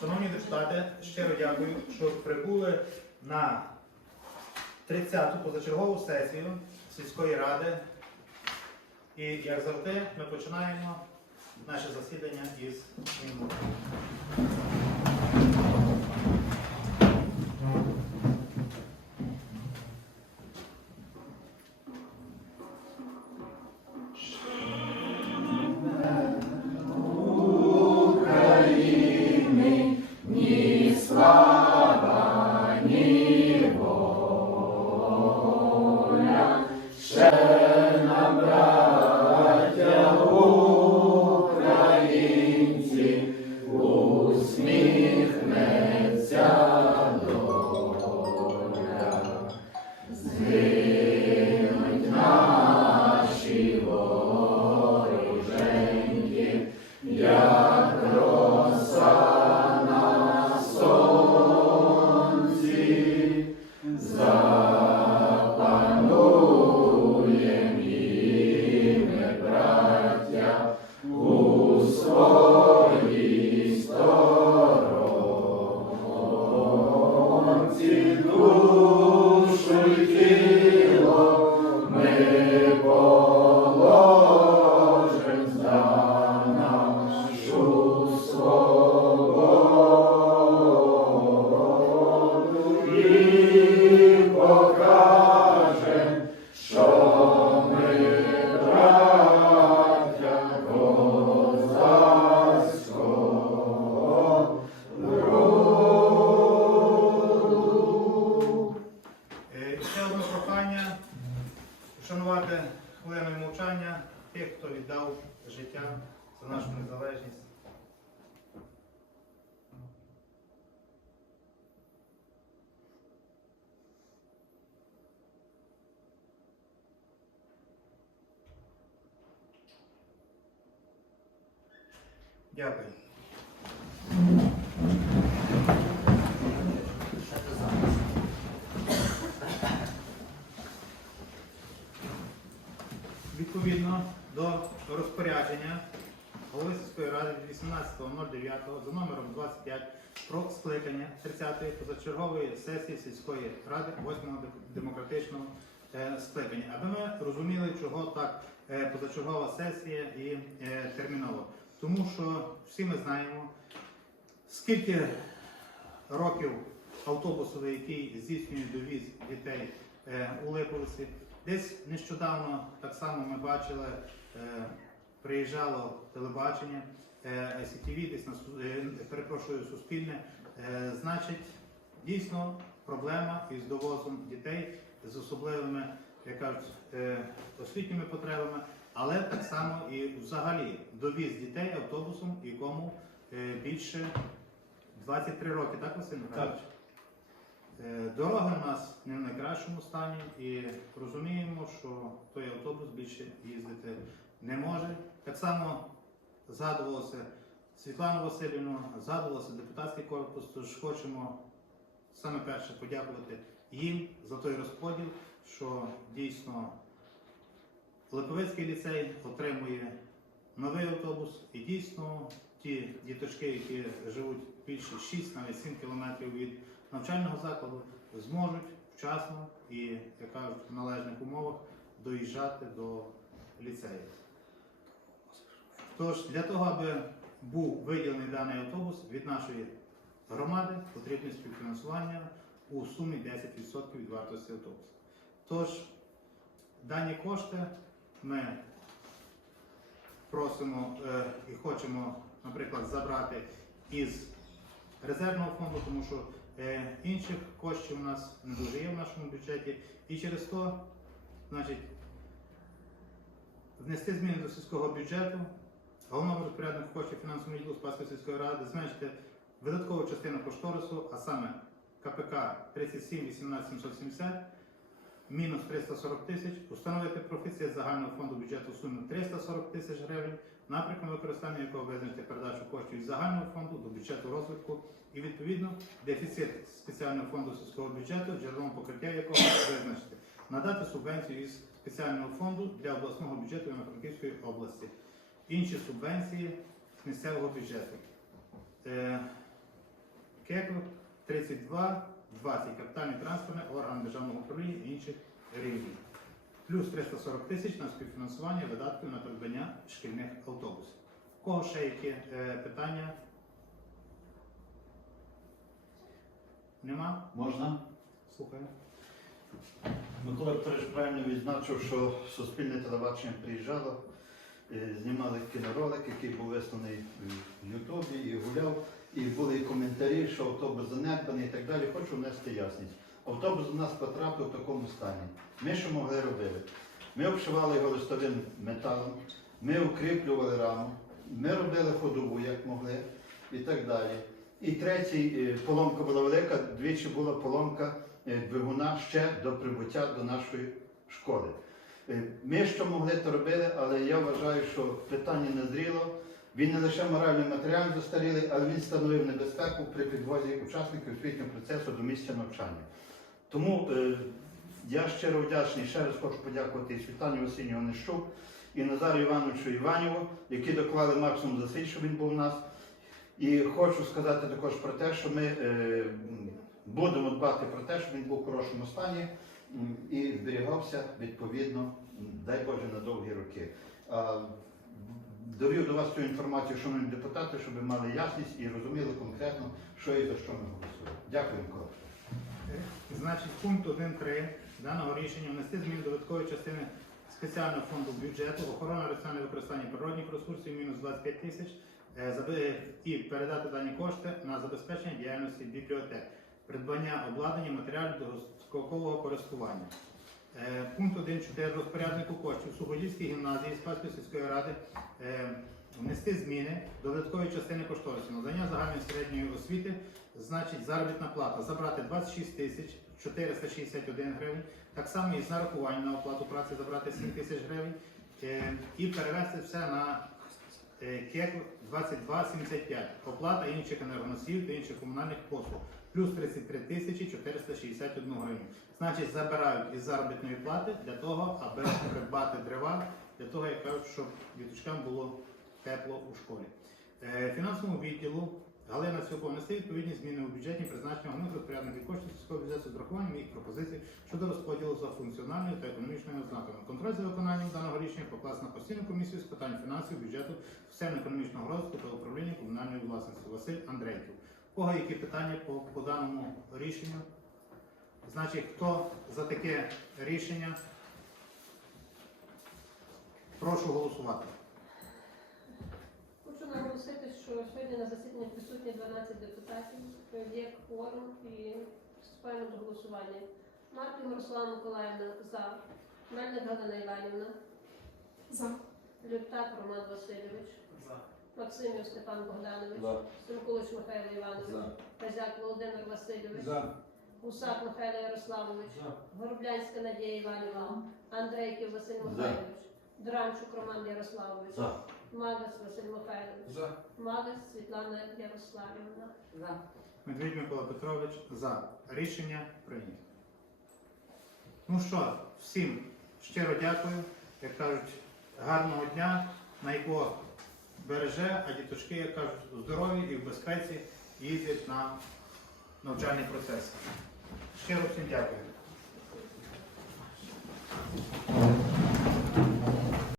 Шановні депутати, щиро дякую, що прибули на 30-ту позачергову сесію сільської ради. І як завжди, ми починаємо наше засідання із мінуту. Е, за нашу незалежність. Дякую. Відповідно до розпорядження голови сільської ради від 18.09 за номером 25 про скликання 30-ї позачергової сесії сільської ради 8-го демократичного е, скликання. Аби ми розуміли, чого так е, позачергова сесія і е, термінова. Тому що всі ми знаємо, скільки років автобусовий, який здійснює довіз дітей у Липовці. Десь нещодавно так само ми бачили, приїжджало телебачення е, десь на е, перепрошую суспільне. Е, Значить, дійсно проблема із довозом дітей з особливими, як кажуть, освітніми потребами, але так само і взагалі довіз дітей автобусом, якому більше 23 роки, так, Василь Михайлович? Дороги в нас не в найкращому стані і розуміємо, що той автобус більше їздити не може. Так само згадувалося Світлану Васильівну, згадувався депутатський корпус, тож хочемо саме перше подякувати їм за той розподіл, що дійсно Липовецький ліцей отримує новий автобус і дійсно ті діточки, які живуть більше 6, навіть 7 кілометрів від навчального закладу, зможуть вчасно і, як кажуть, в належних умовах доїжджати до ліцею. Тож, для того, аби був виділений даний автобус від нашої громади, потрібне співфінансування у сумі 10% від вартості автобуса. Тож, дані кошти ми просимо е, і хочемо, наприклад, забрати із резервного фонду, тому що е, інших коштів у нас не дуже є в нашому бюджеті. І через то, значить, внести зміни до сільського бюджету, головному розпоряднику коштів фінансового відділу Спасської сільської ради, зменшити видаткову частину кошторису, а саме КПК 37 18 770, мінус 340 тисяч, установити профіцит загального фонду бюджету в сумі 340 тисяч гривень, напрямком використання якого визначити передачу коштів із загального фонду до бюджету розвитку і відповідно дефіцит спеціального фонду сільського бюджету, джерелом покриття якого визначити, надати субвенцію із спеціального фонду для обласного бюджету Івано-Франківської області, інші субвенції з місцевого бюджету. Е, 32 20 капітальний транспортний орган державного управління і інших рівнів. Плюс 340 тисяч на співфінансування видатків на придбання шкільних автобусів. У кого ще які е, питання? Нема? Можна? Слухаю. Микола Петрович правильно відзначив, що суспільне телебачення приїжджало, знімали кіноролик, який був висланий в Ютубі і гуляв. І були коментарі, що автобус занедбаний і так далі. Хочу внести ясність. Автобус до нас потрапив в такому стані. Ми що могли робити? Ми обшивали його листовим металом, ми укріплювали раму, ми робили ходову, як могли, і так далі. І третій, е, поломка була велика, двічі була поломка е, двигуна ще до прибуття до нашої школи. Е, Ми що могли, то робили, але я вважаю, що питання не зріло. Він не лише морально і матеріально застарілий, але він становив небезпеку при підвозі учасників освітнього процесу до місця навчання. Тому е, я щиро вдячний, ще раз хочу подякувати і Світлані Васильівні Онищук, і Назару Івановичу Іваніву, які доклали максимум зусиль, щоб він був у нас. І хочу сказати також про те, що ми е, будемо дбати про те, щоб він був в хорошому стані і зберігався відповідно, дай Боже, на довгі роки. Довів до вас цю інформацію, шановні депутати, щоб ви мали ясність і розуміли конкретно, що і за що ми голосуємо. Дякую, Микола. Е, Значить, пункт 1.3 даного рішення внести зміни до видаткової частини спеціального фонду бюджету, охорона раціональне використання природних ресурсів мінус 25 тисяч е, і передати дані кошти на забезпечення діяльності бібліотек, придбання обладнання матеріалів довгострокового користування. Е, Пункт 1.4 розпоряднику коштів Суходільській гімназії Спаської сільської ради е, внести зміни до видаткової частини кошторису надання загальної середньої освіти Значить, заробітна плата. Забрати 26 тисяч 461 гривень, так само і з нарахувань на оплату праці забрати 7 тисяч гривень. Е, і перевести все на КЕК 2275, оплата інших енергоносіїв та інших комунальних послуг, плюс 33 тисячі 461 гривень. Значить, забирають із заробітної плати для того, аби придбати дрова, для того, щоб діточкам було тепло у школі. Е, Фінансовому відділу Галина Цюкова внести відповідні зміни у бюджетні призначення головних розпорядників коштів сільського бюджету з урахуванням їх пропозицій щодо розподілу за функціональною та економічною ознаками. Контроль за виконанням даного рішення покласти на постійну комісію з питань фінансів, бюджету, соціально-економічного розвитку та управління комунальної власності Василь Андрейків. Кого які питання по, по даному рішенню? Значить, хто за таке рішення? Прошу голосувати. Хочу наголосити, що сьогодні на засіданні присутні 12 депутатів, є кворум і приступаємо до голосування. Марків Мирослава Миколаївна за, Мельник Галина Іванівна, За. Люптак Роман Васильович, Максимів Степан Богданович, За. Стемкулич Михайло Іванович, За. Козяк Володимир Васильович, За. Гусак Михайло Ярославович, Гороблянська Надія Іванівна, Андрейків Василь Михайлович, Дранчук Роман Ярославович, За. Магас Василь Михайлович. За. Магас Світлана Ярославівна. За. Медведь Микола Петрович за. Рішення прийнято. Ну що, всім щиро дякую. Як кажуть, гарного дня, на якого береже, а діточки, як кажуть, здорові і в безпеці їздять на навчальний процес. Щиро всім дякую.